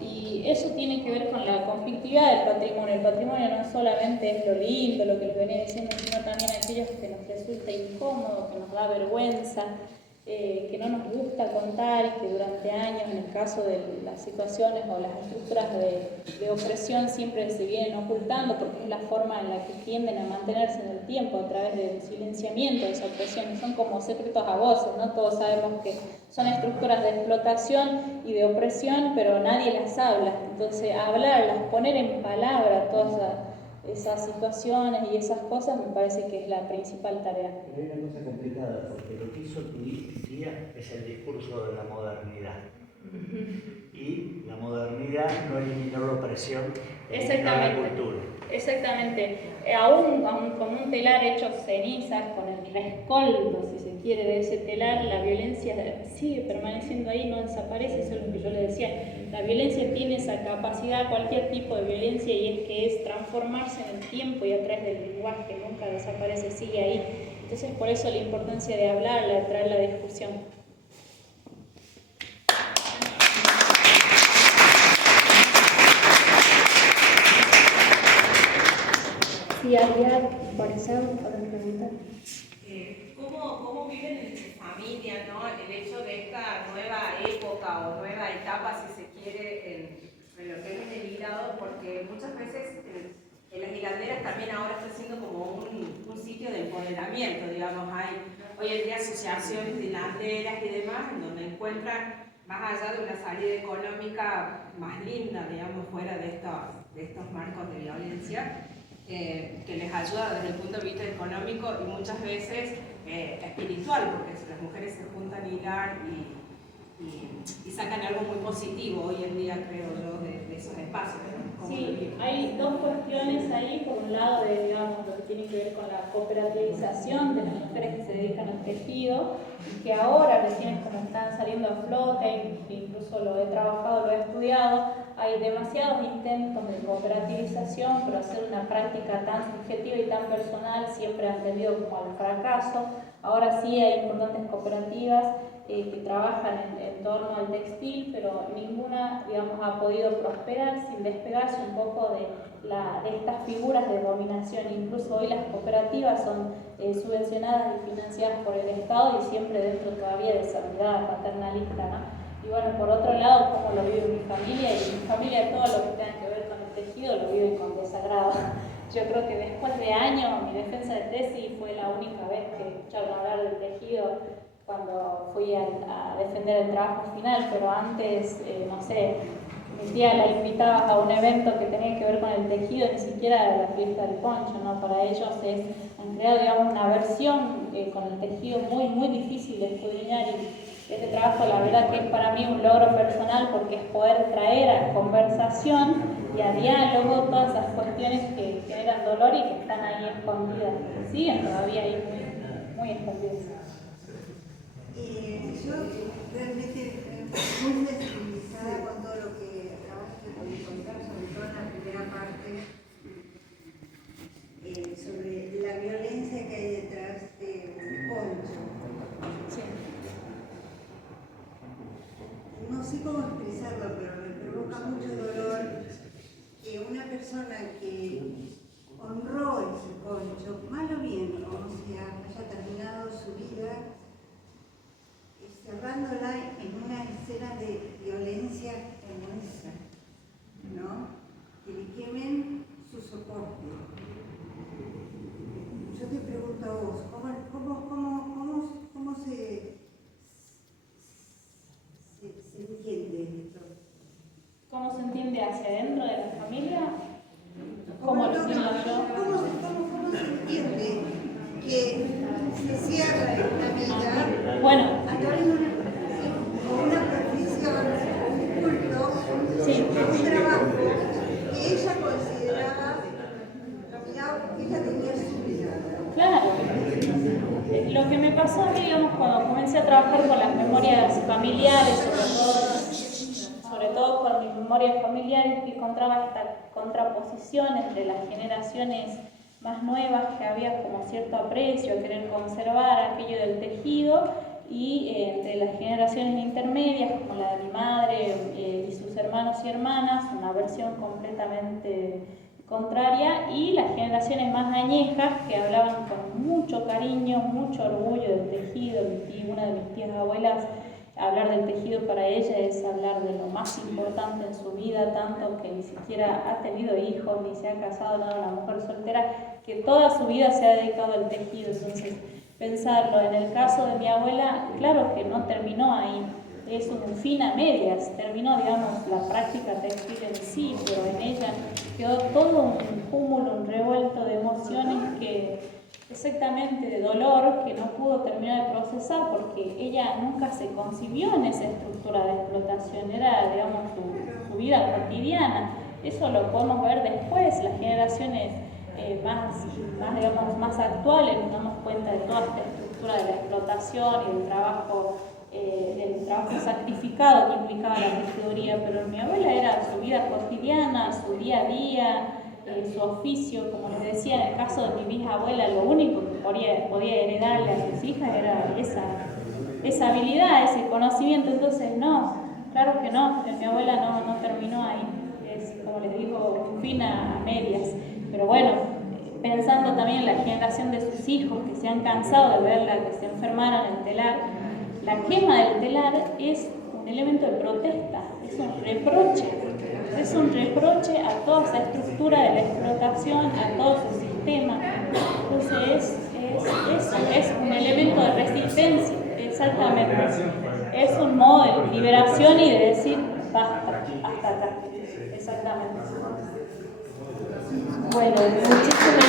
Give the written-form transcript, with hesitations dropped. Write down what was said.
y eso tiene que ver con la conflictividad del patrimonio. El patrimonio no solamente es lo lindo, lo que les venía diciendo, sino también aquellos que nos resulta incómodo, que nos da vergüenza, que no nos gusta contar y que durante años, en el caso de las situaciones o las estructuras de opresión, siempre se vienen ocultando porque es la forma en la que tienden a mantenerse en el tiempo a través del silenciamiento de esa opresión. Y son como secretos a voces, ¿no? Todos sabemos que son estructuras de explotación y de opresión, pero nadie las habla. Entonces, hablarlas, poner en palabra todas esas situaciones y esas cosas me parece que es la principal tarea. Pero hay una cosa complicada, porque lo que hizo tu tía es el discurso de la modernidad. Y la modernidad no eliminó la opresión, eliminó la cultura. Exactamente. Aún con un telar hecho cenizas, con el rescoldo, si se quiere, de ese telar, la violencia sigue permaneciendo ahí, no desaparece. Eso es lo que yo le decía. La violencia tiene esa capacidad, cualquier tipo de violencia, y es que es transformarse en el tiempo y a través del lenguaje, nunca desaparece, sigue ahí. Entonces, por eso la importancia de hablarla, de traer la discusión. Sí, había, por ejemplo, para preguntar. ¿Cómo viven en su familia, ¿no? El hecho de esta nueva época o nueva etapa, si se quiere, en lo que es el hilado? Porque muchas veces en las hilanderas también ahora está siendo como un sitio de empoderamiento, digamos. Hay hoy en día asociaciones de hilanderas y demás en donde encuentran, más allá de una salida económica más linda, digamos, fuera de estos marcos de violencia, que les ayuda desde el punto de vista económico y muchas veces espiritual, porque si las mujeres se juntan a hilar y sacan algo muy positivo hoy en día, creo yo, de esos espacios. Sí, hay dos cuestiones ahí. Por un lado, digamos, lo que tiene que ver con la cooperativización de las mujeres que se dedican al tejido, y que ahora recién como están saliendo a flote, incluso lo he trabajado, lo he estudiado. Hay demasiados intentos de cooperativización, pero hacer una práctica tan subjetiva y tan personal siempre han tendido como al fracaso. Ahora sí hay importantes cooperativas que trabajan en torno al textil, pero ninguna, digamos, ha podido prosperar sin despegarse un poco de estas figuras de dominación. Incluso hoy las cooperativas son subvencionadas y financiadas por el Estado y siempre dentro todavía de esa mirada paternalista, ¿no? Y bueno, por otro lado, como lo vive mi familia, y mi familia todo lo que tenga que ver con el tejido lo vive con desagrado. Yo creo que después de años, mi defensa de tesis fue la única vez que escucharon hablar del tejido cuando fui a defender el trabajo final, pero antes, no sé, mi tía la invitaba a un evento que tenía que ver con el tejido, ni siquiera la fiesta del poncho, ¿no? Para ellos han creado, digamos, una versión con el tejido muy, muy difícil de escudriñar, y este trabajo la verdad que es para mí un logro personal porque es poder traer a conversación y a diálogo todas esas cuestiones que generan dolor y que están ahí escondidas, que siguen todavía ahí muy, muy escondidas. Yo realmente muy sensibilizada con todo lo que acabas de contar, sobre todo en la primera parte, sobre la violencia que hay detrás de un poncho. Sí. No sé cómo expresarlo, pero me provoca mucho dolor que una persona que honró ese poncho, mal o bien, o sea, haya terminado su vida cerrándola en una escena de violencia como esa, ¿no? Que le quemen su soporte. Yo te pregunto a vos, ¿cómo se entiende esto? ¿Cómo se entiende hacia adentro de la familia? ¿Cómo lo siento yo? ¿Cómo se entiende que se cierra esta vida? Bueno, a través de una profesión, o una profesión, un culto, sí. un trabajo que ella consideraba, que ella tenía su vida. Claro. Lo que me pasó a mí, digamos, cuando comencé a trabajar con las memorias familiares, sobre todo con mis memorias familiares, que encontraba esta contraposición entre las generaciones más nuevas, que había como cierto aprecio a querer conservar aquello del tejido, y entre las generaciones intermedias, como la de mi madre y sus hermanos y hermanas, una versión completamente contraria, y las generaciones más añejas que hablaban con mucho cariño, mucho orgullo del tejido. Una de mis tías abuelas, hablar del tejido para ella es hablar de lo más importante en su vida, tanto que ni siquiera ha tenido hijos, ni se ha casado, nada, una mujer soltera, que toda su vida se ha dedicado al tejido. Entonces, pensarlo, en el caso de mi abuela, claro que no terminó ahí, es un fin a medias, terminó, digamos, la práctica textil en sí, pero en ella quedó todo un cúmulo, un revuelto de emociones exactamente de dolor, que no pudo terminar de procesar porque ella nunca se concibió en esa estructura de explotación, era, digamos, su vida cotidiana. Eso lo podemos ver después, las generaciones más actuales, nos damos cuenta de toda esta estructura de la explotación y del trabajo sacrificado que implicaba la tejeduría, pero en mi abuela era su vida cotidiana, su día a día, su oficio. Como les decía, en el caso de mi bisabuela, lo único que podía heredarle a sus hijas era esa habilidad, ese conocimiento. Entonces, no, claro que no, mi abuela no terminó ahí, es, como les digo, un fin a medias. Pero bueno, pensando también en la generación de sus hijos que se han cansado de verla, que se enfermaron en el telar, la quema del telar es un elemento de protesta, es un reproche a toda esa estructura de la explotación, a todo su sistema. Entonces es un elemento de resistencia, exactamente. Es un modo de liberación y de decir basta, hasta acá. Exactamente. Bueno, muchísimas